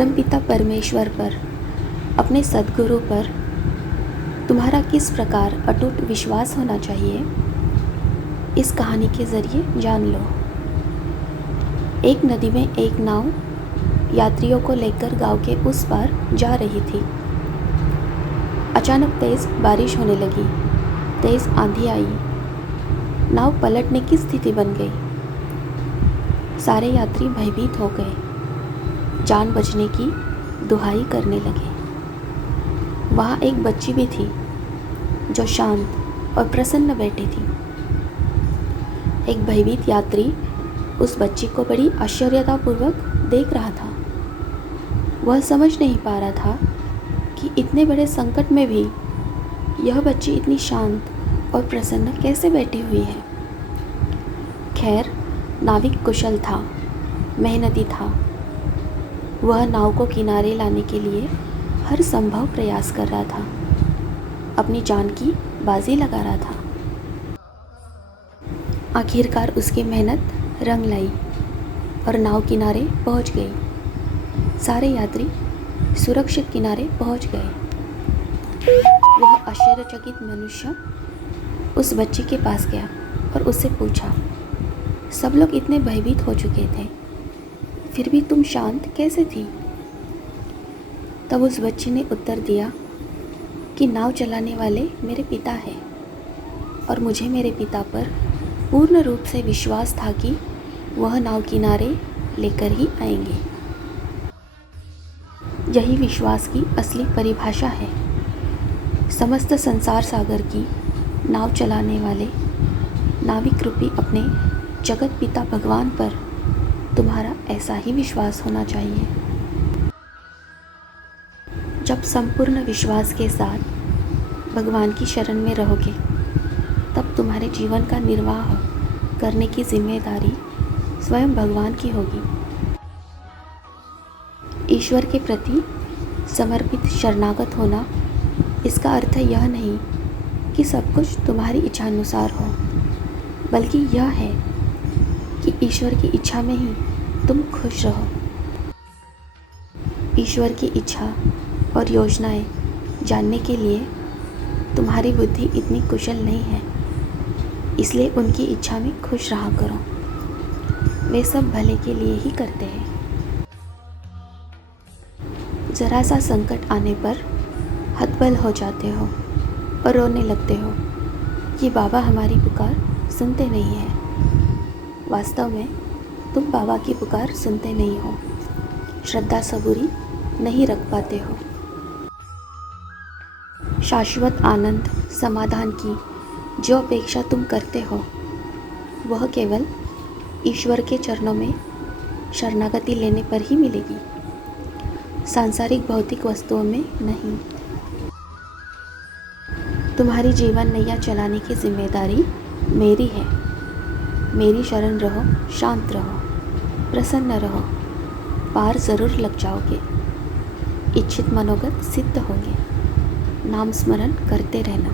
परमपिता परमेश्वर पर, अपने सद्गुरु पर तुम्हारा किस प्रकार अटूट विश्वास होना चाहिए, इस कहानी के ज़रिए जान लो। एक नदी में एक नाव यात्रियों को लेकर गांव के उस पार जा रही थी। अचानक तेज बारिश होने लगी, तेज आंधी आई, नाव पलटने की स्थिति बन गई। सारे यात्री भयभीत हो गए, जान बचने की दुहाई करने लगे। वहाँ एक बच्ची भी थी जो शांत और प्रसन्न बैठी थी। एक भयभीत यात्री उस बच्ची को बड़ी आश्चर्यतापूर्वक देख रहा था। वह समझ नहीं पा रहा था कि इतने बड़े संकट में भी यह बच्ची इतनी शांत और प्रसन्न कैसे बैठी हुई है। खैर, नाविक कुशल था, मेहनती था। वह नाव को किनारे लाने के लिए हर संभव प्रयास कर रहा था, अपनी जान की बाजी लगा रहा था। आखिरकार उसकी मेहनत रंग लाई और नाव किनारे पहुंच गई। सारे यात्री सुरक्षित किनारे पहुंच गए। वह आश्चर्यचकित मनुष्य उस बच्ची के पास गया और उससे पूछा, सब लोग इतने भयभीत हो चुके थे, फिर भी तुम शांत कैसे थी? तब उस बच्ची ने उत्तर दिया कि नाव चलाने वाले मेरे पिता हैं और मुझे मेरे पिता पर पूर्ण रूप से विश्वास था कि वह नाव किनारे लेकर ही आएंगे। यही विश्वास की असली परिभाषा है। समस्त संसार सागर की नाव चलाने वाले नाविक रूपी अपने जगत पिता भगवान पर तुम्हारा ऐसा ही विश्वास होना चाहिए। जब संपूर्ण विश्वास के साथ भगवान की शरण में रहोगे, तब तुम्हारे जीवन का निर्वाह करने की जिम्मेदारी स्वयं भगवान की होगी। ईश्वर के प्रति समर्पित शरणागत होना, इसका अर्थ यह नहीं कि सब कुछ तुम्हारी इच्छानुसार हो, बल्कि यह है कि ईश्वर की इच्छा में ही तुम खुश रहो। ईश्वर की इच्छा और योजनाएं जानने के लिए तुम्हारी बुद्धि इतनी कुशल नहीं है, इसलिए उनकी इच्छा में खुश रहा करो। वे सब भले के लिए ही करते हैं। जरा सा संकट आने पर हतबल हो जाते हो और रोने लगते हो कि बाबा हमारी पुकार सुनते नहीं हैं। वास्तव में तुम बाबा की पुकार सुनते नहीं हो, श्रद्धा सबूरी नहीं रख पाते हो। शाश्वत आनंद समाधान की जो अपेक्षा तुम करते हो, वह केवल ईश्वर के चरणों में शरणागति लेने पर ही मिलेगी, सांसारिक भौतिक वस्तुओं में नहीं। तुम्हारी जीवन नैया चलाने की जिम्मेदारी मेरी है। मेरी शरण रहो, शांत रहो, प्रसन्न रहो, पार जरूर लग जाओगे। इच्छित मनोगत सिद्ध होंगे। नाम स्मरण करते रहना।